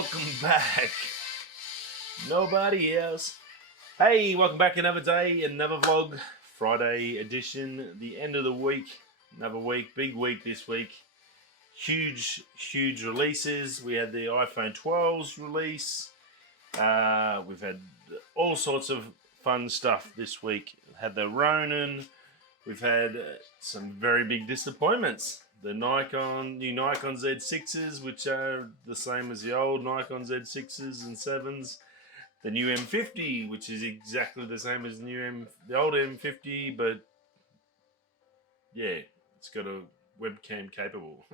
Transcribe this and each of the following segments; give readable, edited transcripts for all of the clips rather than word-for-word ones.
welcome back. Nobody else. Hey, welcome back. Another day, another vlog. Friday edition, the end of the week. Another week, big week this week. Huge releases. We had the iPhone 12's release. We've had all sorts of fun stuff this week. Had the Ronin. We've had some very big disappointments. The new Nikon Z6s, which are the same as the old Nikon Z6s and 7s. The new M50, which is exactly the same as the old M50, but yeah, it's got a webcam capable.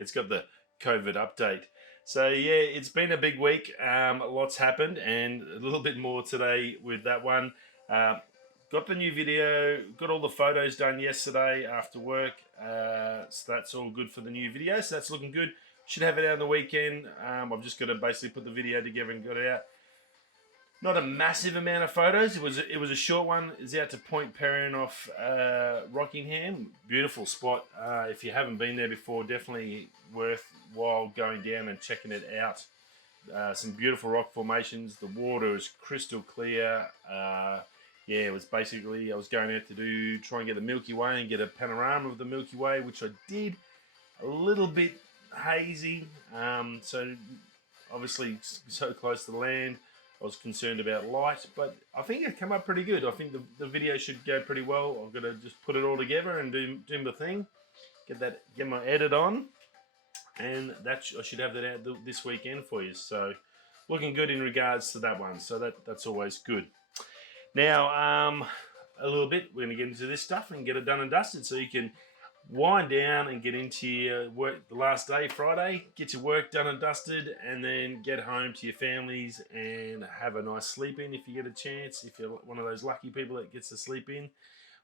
it's got the COVID update. So yeah, it's been a big week. Lots happened, and a little bit more today with that one. Got the new video, got all the photos done yesterday after work, so that's all good for the new video, so that's looking good. Should have it out on the weekend. I've just got to basically put the video together and got it out. Not a massive amount of photos, it was a short one. It's out to Point Perrin off Rockingham. Beautiful spot. If you haven't been there before, definitely worthwhile going down and checking it out. Some beautiful rock formations, the water is crystal clear. Yeah, it was basically, I was going out to try and get the Milky Way and get a panorama of the Milky Way, which I did. A little bit hazy, so obviously so close to the land, I was concerned about light, but I think it came up pretty good. I think the video should go pretty well. I've got to just put it all together and do my thing, get my edit on, and I should have that out this weekend for you. So looking good in regards to that one. So that's always good. Now, a little bit, we're going to get into this stuff and get it done and dusted so you can wind down and get into your work the last day, Friday, get your work done and dusted, and then get home to your families and have a nice sleep in if you get a chance, if you're one of those lucky people that gets to sleep in,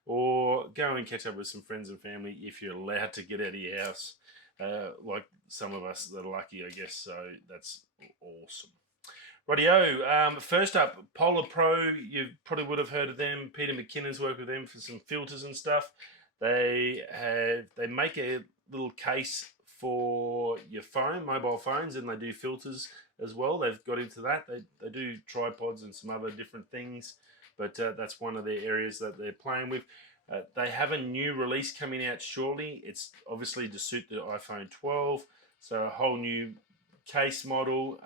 or go and catch up with some friends and family if you're allowed to get out of your house, like some of us that are lucky, I guess, so that's awesome. Rightio, first up, Polar Pro, you probably would have heard of them. Peter McKinnon's worked with them for some filters and stuff. They make a little case for your phone, mobile phones, and they do filters as well. They've got into that. They do tripods and some other different things, but that's one of the areas that they're playing with. They have a new release coming out shortly. It's obviously to suit the iPhone 12, so a whole new case model,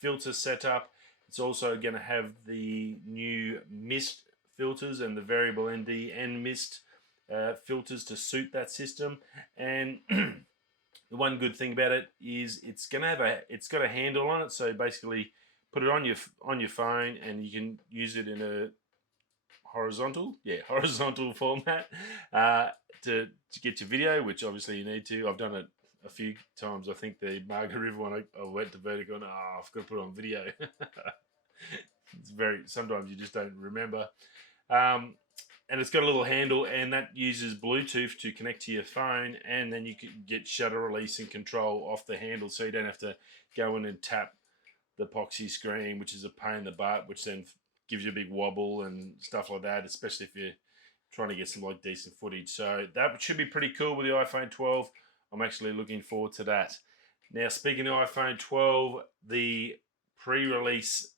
filter setup. It's also going to have the new mist filters and the variable ND and mist filters to suit that system. And the one good thing about it is it's got a handle on it, so basically put it on your phone and you can use it in a horizontal format to get your video, which obviously you need to. I've done it a few times. I think the Margaret River one, I went to vertical and I've got to put it on video. Sometimes you just don't remember. And it's got a little handle, and that uses Bluetooth to connect to your phone, and then you can get shutter release and control off the handle, so you don't have to go in and tap the epoxy screen, which is a pain in the butt, which then gives you a big wobble and stuff like that, especially if you're trying to get some decent footage. So that should be pretty cool with the iPhone 12. I'm actually looking forward to that. Now, speaking of iPhone 12, the pre-orders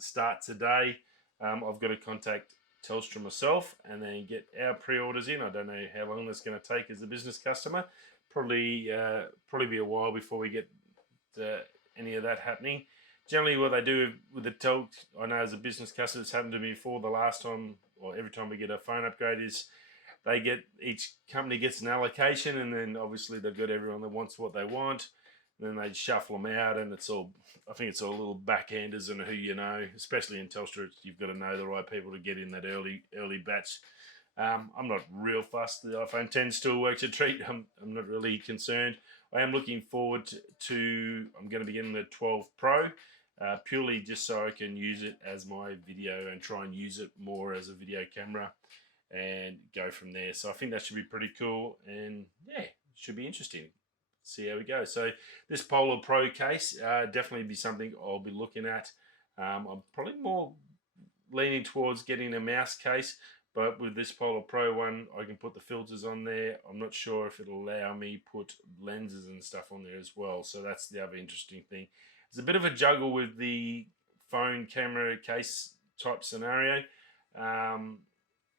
start today. I've got to contact Telstra myself and then get our pre-orders in. I don't know how long that's going to take as a business customer. Probably be a while before we get any of that happening. Generally, what they do with the I know as a business customer, it's happened to me before the last time, or every time we get a phone upgrade, is each company gets an allocation, and then obviously they've got everyone that wants what they want, and then they shuffle them out, and I think it's all little backhanders and who you know, especially in Telstra, you've got to know the right people to get in that early batch. I'm not real fussed. The iPhone 10 still works a treat. I'm not really concerned. I am looking forward I'm going to be getting the 12 Pro, purely just so I can use it as my video and try and use it more as a video camera and go from there. So I think that should be pretty cool, and yeah, it should be interesting. See how we go. So this Polar Pro case definitely be something I'll be looking at. I'm probably more leaning towards getting a mouse case, But with this Polar Pro one, I can put the filters on there. I'm not sure if it'll allow me put lenses and stuff on there as well. So that's the other interesting thing. It's a bit of a juggle with the phone camera case type scenario.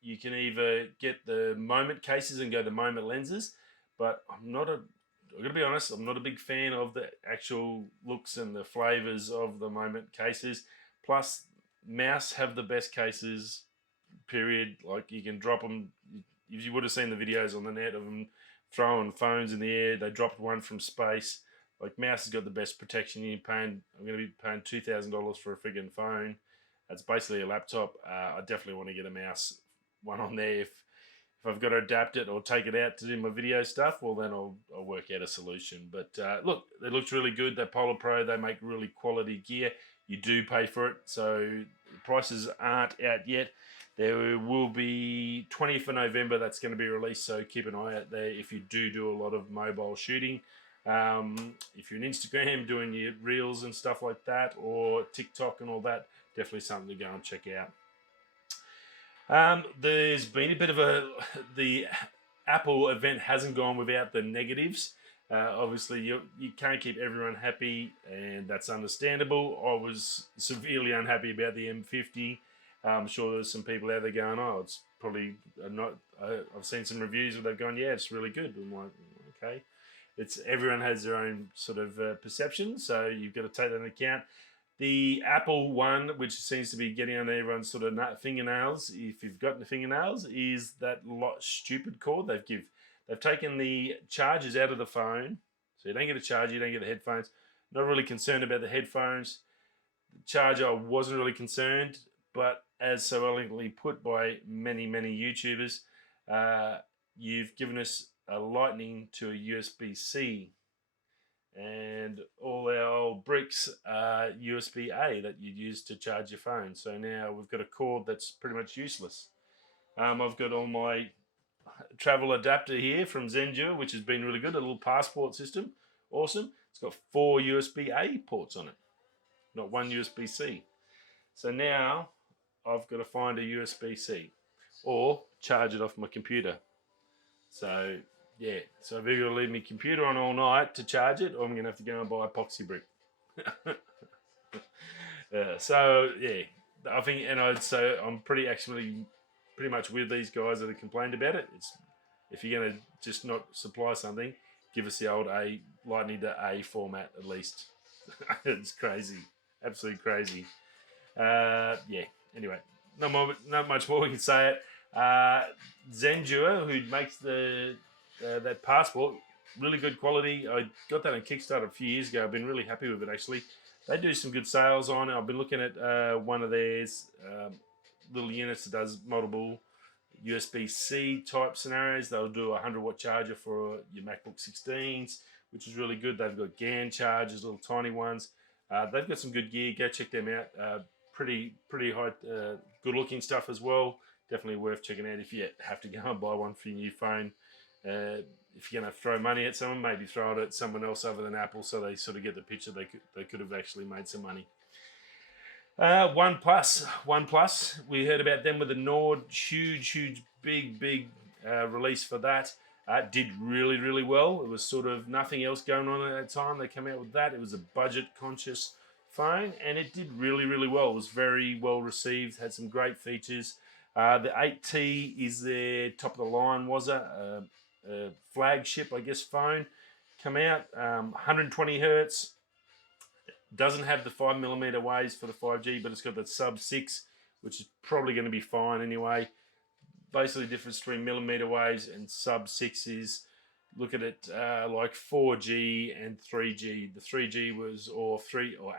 You can either get the moment cases and go the moment lenses, but I'm going to be honest, I'm not a big fan of the actual looks and the flavors of the moment cases. Plus, mouse have the best cases, period. Like, you can drop them. If you would have seen the videos on the net of them throwing phones in the air, they dropped one from space. Like, mouse has got the best protection. I'm going to be paying $2,000 for a friggin' phone. That's basically a laptop. I definitely want to get a mouse one on there. If I've got to adapt it or take it out to do my video stuff, well, then I'll work out a solution. But look, it looks really good. That Polar Pro, they make really quality gear. You do pay for it, so prices aren't out yet. There will be 20th of November that's going to be released, so keep an eye out there if you do a lot of mobile shooting. If you're on Instagram doing your reels and stuff like that, or TikTok and all that, definitely something to go and check out. There's been a bit of the Apple event hasn't gone without the negatives. Obviously, you can't keep everyone happy, and that's understandable. I was severely unhappy about the M50. I'm sure there's some people out there going, oh, it's probably not. I've seen some reviews where they've gone, yeah, it's really good. I'm like, okay. Everyone has their own sort of perception, so you've got to take that into account. The Apple one, which seems to be getting on everyone's sort of fingernails, if you've got the fingernails, is that stupid cord they've taken the chargers out of the phone, so you don't get a charger, you don't get the headphones. Not really concerned about the headphones. The charger, I wasn't really concerned, but as so elegantly put by many YouTubers, you've given us a lightning to a USB-C. And all our old bricks are USB-A that you'd use to charge your phone. So now we've got a cord that's pretty much useless. I've got all my travel adapter here from Zendure, which has been really good, a little passport system. Awesome. It's got 4 USB-A ports on it, not one USB-C. So now I've got to find a USB-C or charge it off my computer. So yeah, so I've either got to leave my computer on all night to charge it, or I'm going to have to go and buy epoxy brick. So yeah, I think, and I'm pretty much with these guys that have complained about it. If you're going to just not supply something, give us the old lightning to A format at least. It's crazy, absolutely crazy. Yeah. Anyway, not much more we can say it. Zendure, who makes that passport, really good quality. I got that on Kickstarter a few years ago. I've been really happy with it, actually. They do some good sales on it. I've been looking at one of theirs little units that does multiple USB-C type scenarios. They'll do a 100-watt charger for your MacBook 16s, which is really good. They've got GAN chargers, little tiny ones. They've got some good gear. Go check them out. Pretty high, good looking stuff as well. Definitely worth checking out if you have to go and buy one for your new phone. If you're going to throw money at someone, maybe throw it at someone else other than Apple, so they sort of get the picture. They could have actually made some money. OnePlus, we heard about them with the Nord, huge, big release for that. Did really well. It was sort of nothing else going on at that time. They came out with that. It was a budget-conscious phone, and it did really well. It was very well received, had some great features. The 8T is their top of the line, was a flagship, I guess, phone. Come out, 120 hertz. Doesn't have the 5mm waves for the 5G, but it's got that sub 6, which is probably going to be fine anyway. Basically, the difference between millimeter waves and sub 6 is, look at it like 4G and 3G. The 3G was or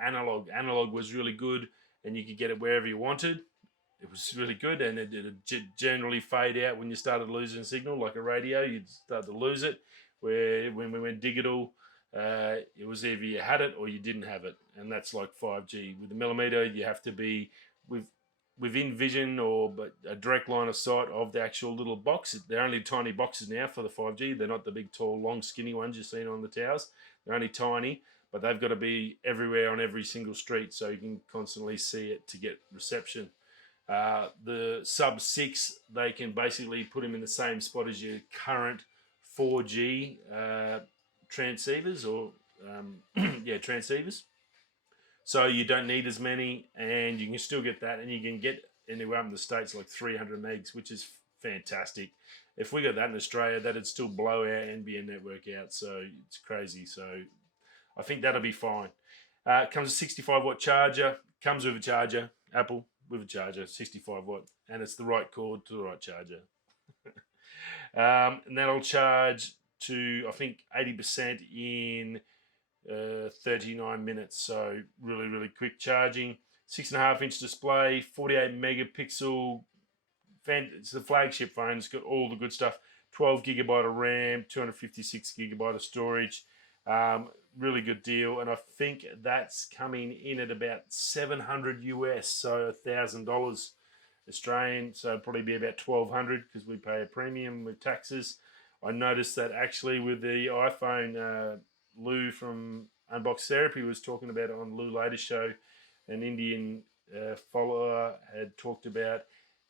analog. Analog was really good, and you could get it wherever you wanted. It was really good, and it generally fade out when you started losing signal, like a radio. You'd start to lose it. Where when we went digital, it was either you had it or you didn't have it, and that's like 5G. With the millimeter, you have to be within vision but a direct line of sight of the actual little box. They're only tiny boxes now for the 5G. They're not the big, tall, long, skinny ones you've seen on the towers. They're only tiny, but they've got to be everywhere on every single street, so you can constantly see it to get reception. The sub 6, they can basically put them in the same spot as your current 4G transceivers, or yeah, transceivers. So you don't need as many, and you can still get that, and you can get anywhere up in the States like 300 megs, which is fantastic. If we got that in Australia, that'd still blow our NBN network out, so it's crazy. So I think that'll be fine. It comes with a 65-watt charger, comes with a charger, Apple with a charger, 65 watt, and it's the right cord to the right charger. And that'll charge to, I think, 80% in 39 minutes, so really, really quick charging. 6.5-inch display, 48 megapixel. It's the flagship phone. It's got all the good stuff. 12 gigabyte of RAM, 256 gigabyte of storage. Really good deal, and I think that's coming in at about $700 US, so $1,000 Australian. So it'd probably be about $1,200 because we pay a premium with taxes. I noticed that actually with the iPhone, Lou from Unbox Therapy was talking about it on Lou Latest show. An Indian follower had talked about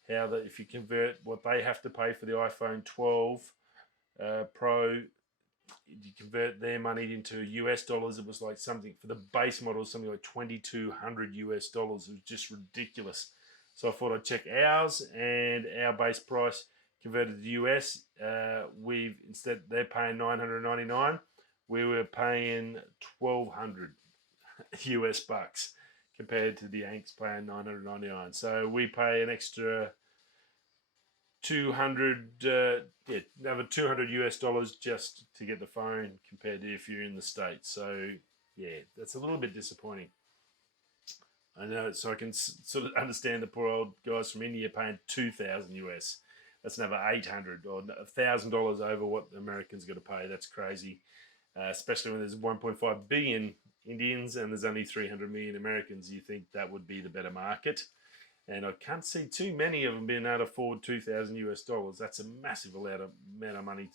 how that if you convert what they have to pay for the iPhone 12 Pro, you convert their money into US dollars, it was like something for the base model, something like $2,200 US. It was just ridiculous. So I thought I'd check ours, and our base price converted to US. We've instead they're paying $999. We were paying $1,200 US bucks compared to the Yanks paying $999. So we pay an extra 200, another $200 US just to get the phone compared to if you're in the States. So yeah, that's a little bit disappointing. I know, so I can sort of understand the poor old guys from India paying 2,000 US. That's another $800 or $1,000 over what the Americans got to pay. That's crazy, especially when there's 1.5 billion Indians and there's only 300 million Americans. You think that would be the better market. And I can't see too many of them being able to afford 2,000 US dollars. That's a massive amount of money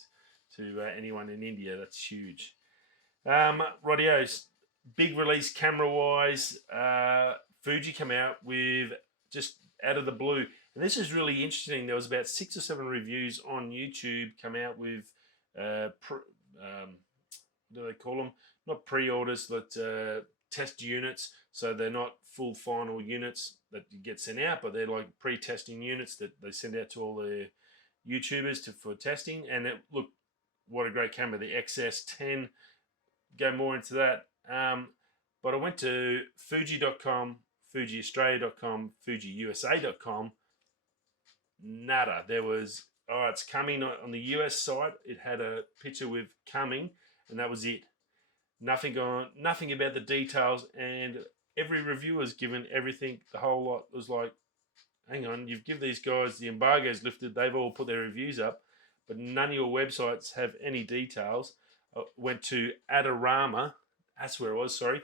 to anyone in India. That's huge. Radios, big release camera-wise. Fuji come out with just out of the blue. And this is really interesting. There was about 6 or 7 reviews on YouTube come out with, what do they call them? Not pre-orders, but test units. So they're not full final units that get sent out, but they're like pre-testing units that they send out to all their YouTubers for testing. And look, what a great camera, the XS10. Go more into that. But I went to Fuji.com, FujiAustralia.com, FujiUSA.com. Nada. There was, it's coming on the US site. It had a picture with coming, and that was it. Nothing about the details, and every reviewer's given everything. The whole lot was like, hang on, you've given these guys, the embargo's lifted, they've all put their reviews up, but none of your websites have any details. Went to Adorama, that's where it was, sorry.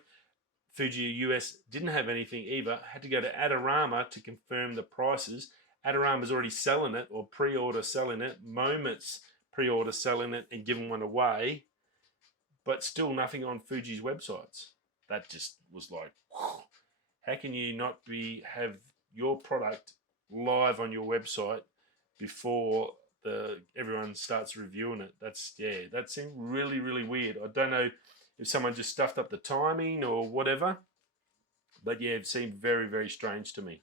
Fuji US didn't have anything either. Had to go to Adorama to confirm the prices. Adorama's already selling it, or pre-order selling it. Moments pre-order selling it and giving one away, but still nothing on Fuji's websites. That just was like, whew. How can you not have your product live on your website before everyone starts reviewing it? That seemed really, really weird. I don't know if someone just stuffed up the timing or whatever, but yeah, it seemed very, very strange to me.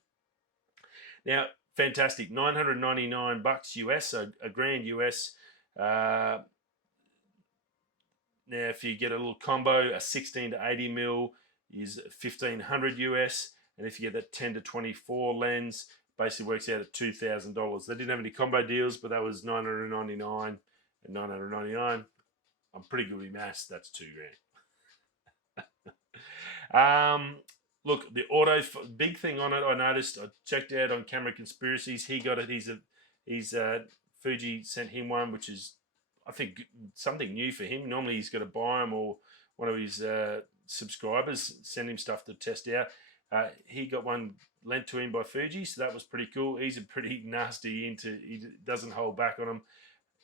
Now, fantastic, $999 US, so a grand US. Now, if you get a little combo, a 16 to 80 mil is $1,500 US, and if you get that 10 to 24 lens, basically works out at $2,000. They didn't have any combo deals, but that was $999 and $999. I'm pretty good with maths. That's $2,000. Look, the auto big thing on it. I noticed. I checked out on Camera Conspiracies. He got it. He's Fuji sent him one, which is, I think, something new for him. Normally he's got to buy them, or one of his subscribers send him stuff to test out. He got one lent to him by Fuji, so that was pretty cool. He's a pretty nasty he doesn't hold back on them.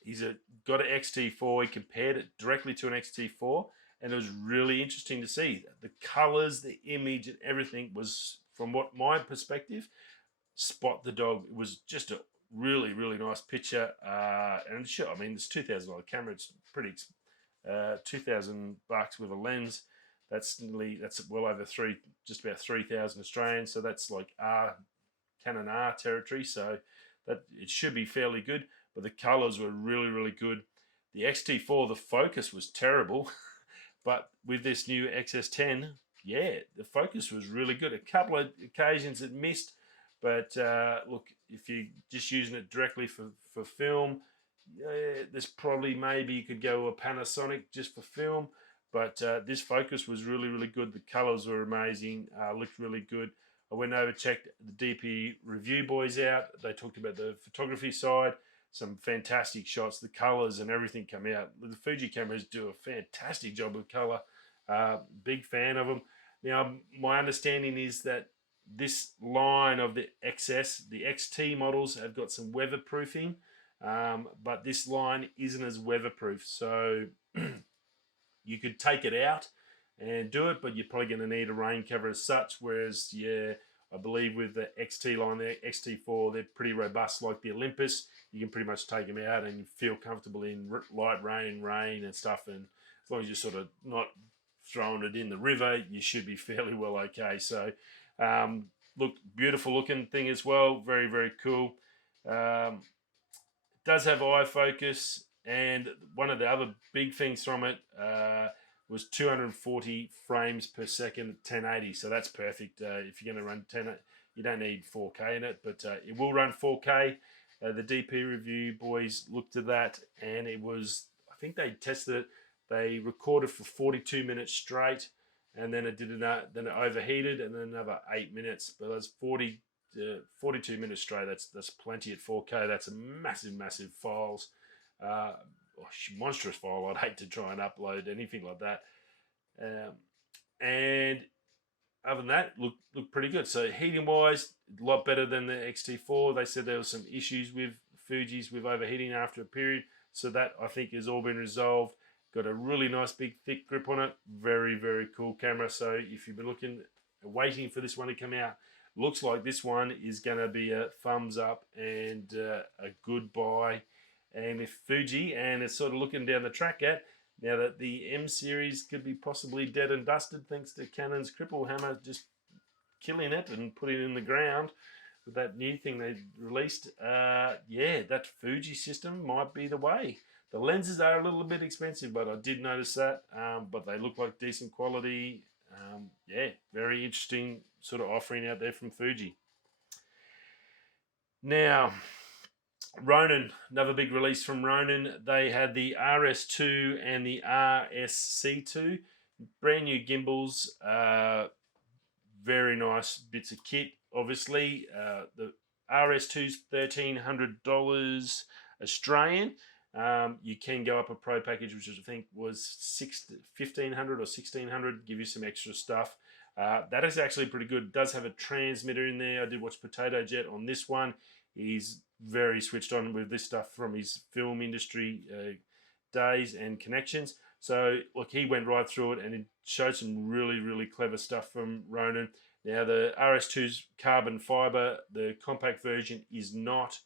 He's got an XT4. He compared it directly to an XT4, and it was really interesting to see. The colors, the image, and everything was, from what my perspective, spot the dog. It was just a really, really nice picture. And sure, I mean, it's $2,000 camera. It's pretty, $2,000 with a lens. That's well over just about 3,000 Australian. So that's like Canon R territory. So that it should be fairly good. But the colors were really, really good. The XT4, the focus was terrible. But with this new XS10, yeah, the focus was really good. A couple of occasions it missed. But look, if you're just using it directly for film, there's probably maybe you could go a Panasonic just for film. But this focus was really, really good. The colors were amazing, looked really good. I went over, checked the DP review boys out. They talked about the photography side, some fantastic shots. The colors and everything come out. The Fuji cameras do a fantastic job with color. Big fan of them. Now, my understanding is that this line of the XS, the XT models have got some weatherproofing, but this line isn't as weatherproof. So you could take it out and do it, but you're probably going to need a rain cover as such. Whereas, yeah, I believe with the XT line, the XT4, they're pretty robust like the Olympus. You can pretty much take them out and feel comfortable in light rain and stuff. And as long as you're sort of not throwing it in the river, you should be fairly well okay. So, look, beautiful looking thing as well. Very, very cool. It does have eye focus, and one of the other big things from it was 240 frames per second at 1080. So that's perfect. If you're going to run 10, you don't need 4K in it, but it will run 4K. The DP review boys looked at that, and it was, I think they tested it. They recorded for 42 minutes straight, and then it then it overheated, and then another 8 minutes. But that's 42 minutes straight. That's plenty at 4K. That's a massive files. Monstrous file. I'd hate to try and upload anything like that. And other than that, look pretty good. So heating wise, a lot better than the XT4. They said there was some issues with Fuji's with overheating after a period. So that I think has all been resolved. Got a really nice big thick grip on it. Very, very cool camera. So if you've been waiting for this one to come out, looks like this one is going to be a thumbs up and a good buy. And if Fuji, and it's sort of looking down the track now that the M series could be possibly dead and dusted thanks to Canon's cripple hammer just killing it and putting it in the ground with that new thing they released, yeah, that Fuji system might be the way. The lenses are a little bit expensive, but I did notice that, but they look like decent quality. Yeah, very interesting sort of offering out there from Fuji. Now, Ronin, another big release from Ronin. They had the RS2 and the RSC2, brand new gimbals, very nice bits of kit. Obviously, the RS2's $1,300 Australian. You can go up a pro package, which I think was $1,500 or $1,600, give you some extra stuff. That is actually pretty good. It does have a transmitter in there. I did watch Potato Jet on this one. He's very switched on with this stuff from his film industry days and connections. So, look, he went right through it and it showed some really, really clever stuff from Ronin. Now, the RS2's carbon fiber, the compact version is not.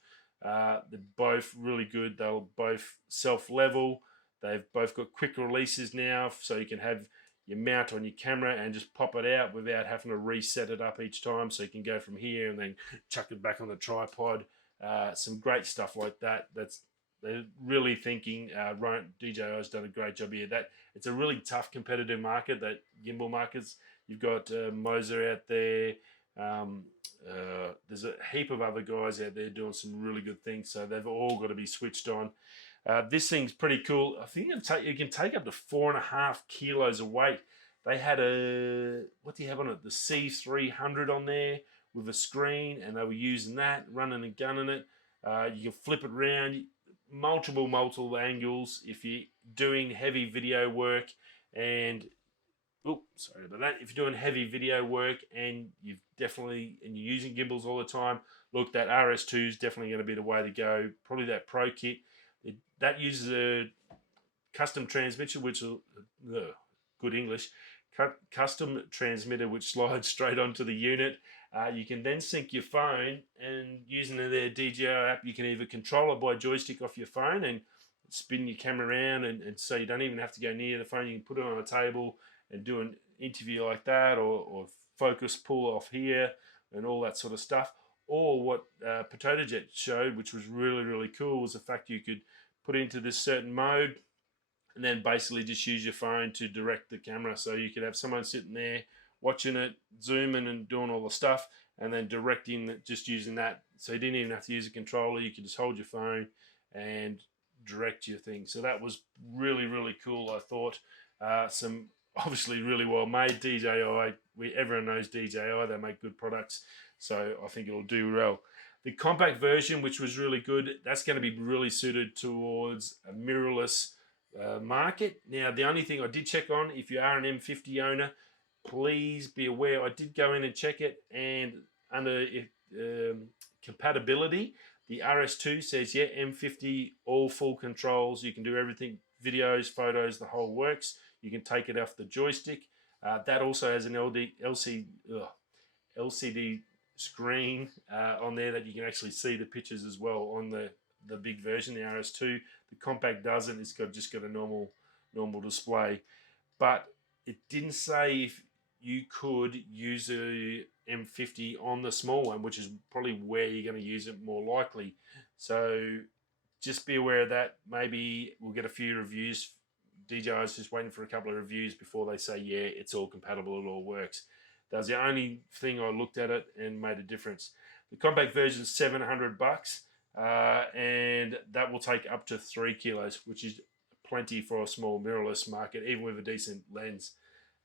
They're both really good. They'll both self-level. They've both got quick releases now, so you can have your mount on your camera and just pop it out without having to reset it up each time. So you can go from here and then chuck it back on the tripod. Some great stuff like that. They're really thinking. DJI's done a great job here. That it's a really tough competitive market. That gimbal markets. You've got Moser out there. There's a heap of other guys out there doing some really good things. So they've all got to be switched on. This thing's pretty cool. I think you can take up to 4.5 kilos of weight. They had what do you have on it? The C300 on there with a screen, and they were using that, running and gunning it. You can flip it around, multiple angles if you're doing heavy video work. And sorry about that. If you're doing heavy video work and you're using gimbals all the time, look, that RS2 is definitely going to be the way to go. Probably that Pro kit. That uses a custom transmission, which is good English, custom transmitter which slides straight onto the unit. You can then sync your phone, and using their DJI app, you can either control it by joystick off your phone and spin your camera around, and so you don't even have to go near the phone. You can put it on a table and do an interview like that, or focus pull off here and all that sort of stuff. Or what Potato Jet showed, which was really, really cool, was the fact you could put it into this certain mode and then basically just use your phone to direct the camera. So you could have someone sitting there watching it, zooming and doing all the stuff, and then directing it just using that. So you didn't even have to use a controller. You could just hold your phone and direct your thing. So that was really, really cool, I thought. Some obviously really well made. DJI, everyone knows DJI, they make good products, so I think it'll do well. The compact version, which was really good, that's going to be really suited towards a mirrorless market. Now, the only thing I did check on, if you are an M50 owner, please be aware, I did go in and check it, and under compatibility, the RS2 says, yeah, M50, all full controls. You can do everything, videos, photos, the whole works. You can take it off the joystick. That also has an LCD screen on there that you can actually see the pictures as well on the big version, the RS2. The compact doesn't. It's just got a normal display. But it didn't say if you could use a M50 on the small one, which is probably where you're going to use it more likely. So just be aware of that. Maybe we'll get a few reviews. DJI is just waiting for a couple of reviews before they say, yeah, it's all compatible, it all works. That was the only thing I looked at it and made a difference. The compact version is $700, and that will take up to 3 kilos, which is plenty for a small mirrorless market, even with a decent lens.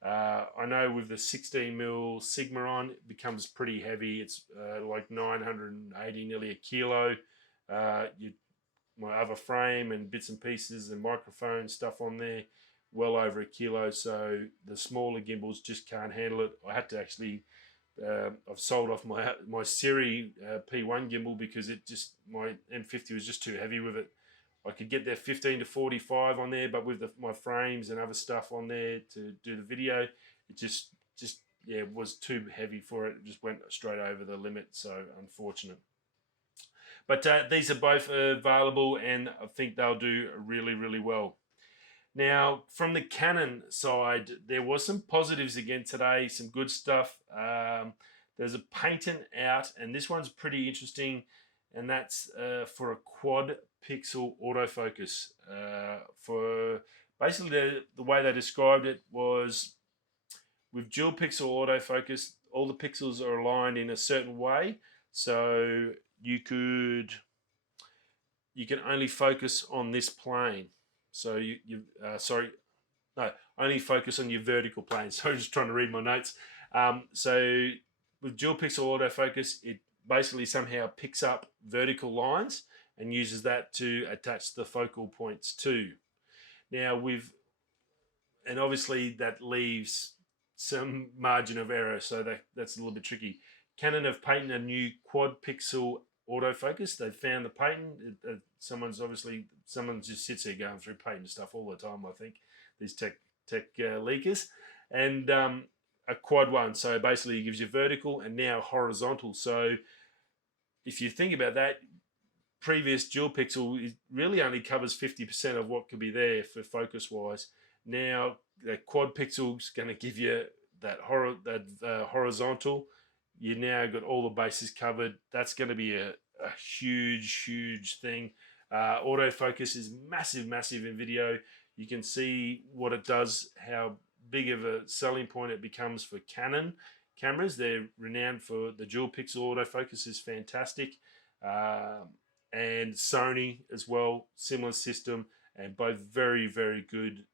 I know with the 16mm Sigma on, it becomes pretty heavy. It's like 980, nearly a kilo. My other frame and bits and pieces and microphone stuff on there, well over a kilo. So the smaller gimbals just can't handle it. I had to actually, I've sold off my Siri P1 gimbal because my M50 was just too heavy with it. I could get there 15 to 45 on there, but with my frames and other stuff on there to do the video, it just was too heavy for it. It just went straight over the limit, so unfortunate. But these are both available, and I think they'll do really, really well. Now, from the Canon side, there was some positives again today, some good stuff. There's a patent out, and this one's pretty interesting, and that's for a quad pixel autofocus. For basically the way they described it was with dual pixel autofocus, all the pixels are aligned in a certain way, so you can only focus on this plane. So only focus on your vertical plane. So I'm just trying to read my notes. So with dual pixel autofocus, it basically somehow picks up vertical lines and uses that to attach the focal points to. Now and obviously that leaves some margin of error, so that's a little bit tricky. Canon have patented a new quad pixel autofocus. They found the patent. Someone just sits there going through patent stuff all the time, I think, these tech leakers. And a quad one, so basically it gives you vertical and now horizontal. So if you think about that, previous dual pixel really only covers 50% of what could be there for focus wise. Now the quad pixel is going to give you that horizontal. You now got all the bases covered. That's going to be a huge thing. Autofocus is massive in video. You can see what it does, how big of a selling point it becomes for Canon cameras. They're renowned for the dual pixel autofocus is fantastic. And Sony as well, similar system, and both very good,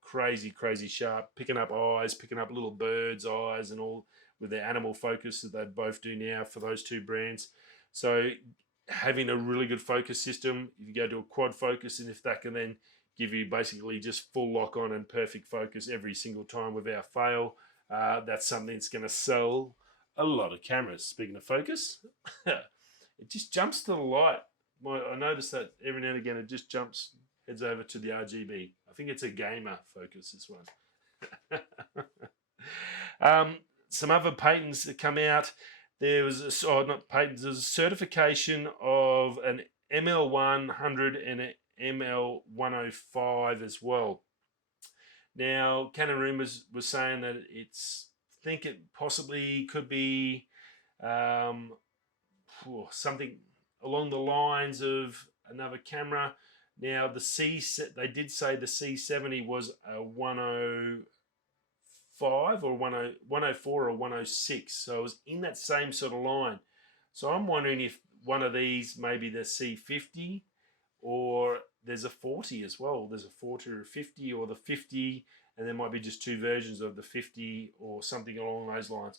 crazy sharp, picking up eyes, picking up little birds' eyes and all with their animal focus that they both do now for those two brands. So having a really good focus system, if you go to a quad focus, and if that can then give you basically just full lock on and perfect focus every single time without fail, that's something that's going to sell a lot of cameras. Speaking of focus, it just jumps to the light. I noticed that every now and again it just heads over to the RGB. I think it's a gamer focus, this one. Some other patents that come out. There was not patents. There's a certification of an ML100 and an ML105 as well. Now, Canon Rumors was saying that it possibly could be something along the lines of another camera. Now, they did say the C70 was a 105 or 104 or 106, so it was in that same sort of line. So I'm wondering if one of these, maybe the C50, or there's a 40 as well. There's a 40 or a 50, or the 50, and there might be just two versions of the 50 or something along those lines.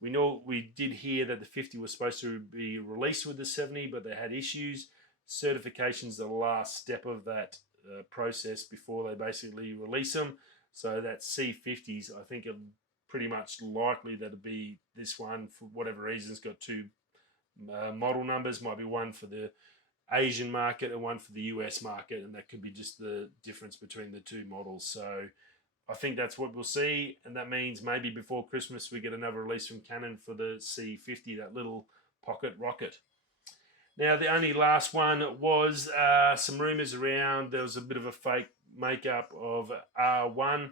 We did hear that the 50 was supposed to be released with the 70, but they had issues. Certification's the last step of that process before they basically release them. So that C50s, I think, are pretty much likely that it'll be this one for whatever reason. It's got two model numbers. Might be one for the Asian market and one for the US market, and that could be just the difference between the two models. So I think that's what we'll see, and that means maybe before Christmas we get another release from Canon for the C50, that little pocket rocket. Now, the only last one was some rumours around. There was a bit of a fake makeup of R1.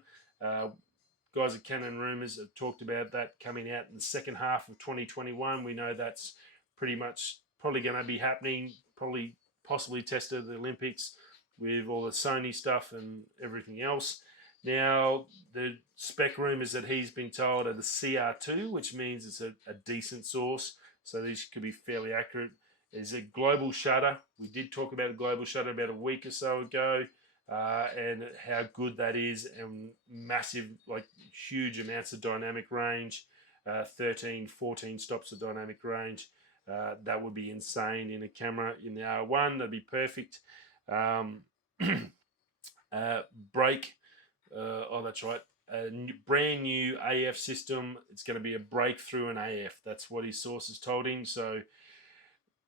Guys at Canon Rumors have talked about that coming out in the second half of 2021. We know that's pretty much probably going to be happening, possibly tested at the Olympics with all the Sony stuff and everything else. Now, the spec rumours that he's been told are the CR2, which means it's a decent source, so these could be fairly accurate. There's a global shutter. We did talk about a global shutter about a week or so ago, and how good that is, and massive, like huge amounts of dynamic range, 13, 14 stops of dynamic range. That would be insane in a camera in the R1. That'd be perfect. Brake. That's right. Brand new AF system. It's going to be a breakthrough in AF. That's what his sources told him. So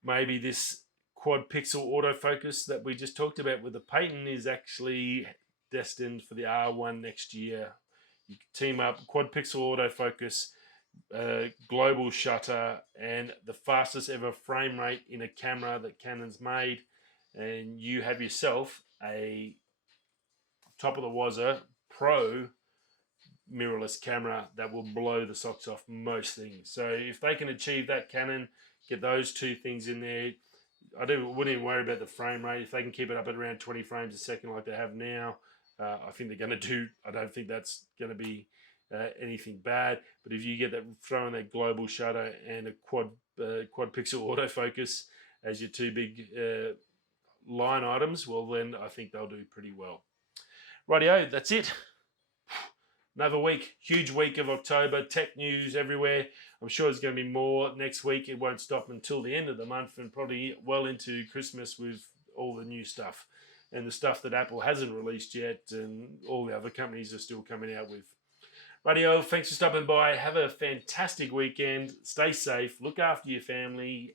maybe this quad pixel autofocus that we just talked about with the patent is actually destined for the R1 next year. You can team up quad pixel autofocus, global shutter, and the fastest ever frame rate in a camera that Canon's made, and you have yourself a top of the wazzer pro mirrorless camera that will blow the socks off most things. So if they can achieve that, Canon, get those two things in there, wouldn't even worry about the frame rate. If they can keep it up at around 20 frames a second like they have now, I think they're going to do. I don't think that's going to be anything bad. But if you get that, throw in that global shutter and a quad pixel autofocus as your two big line items, well then I think they'll do pretty well. Rightio, that's it. Another week, huge week of October, tech news everywhere. I'm sure there's going to be more next week. It won't stop until the end of the month and probably well into Christmas with all the new stuff and the stuff that Apple hasn't released yet and all the other companies are still coming out with. Rightio, thanks for stopping by. Have a fantastic weekend. Stay safe. Look after your family.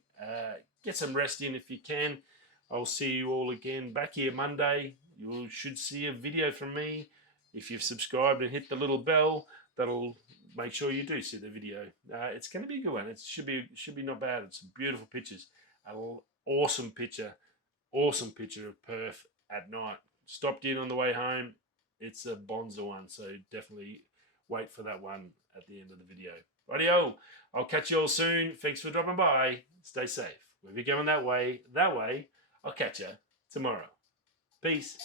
Get some rest in if you can. I'll see you all again back here Monday. You should see a video from me. If you've subscribed and hit the little bell, that'll make sure you do see the video. It's going to be a good one. It should be not bad. It's beautiful pictures. An awesome picture of Perth at night. Stopped in on the way home. It's a bonza one, so definitely wait for that one at the end of the video. Rightio, I'll catch you all soon. Thanks for dropping by. Stay safe. If you're going that way, I'll catch you tomorrow. Peace.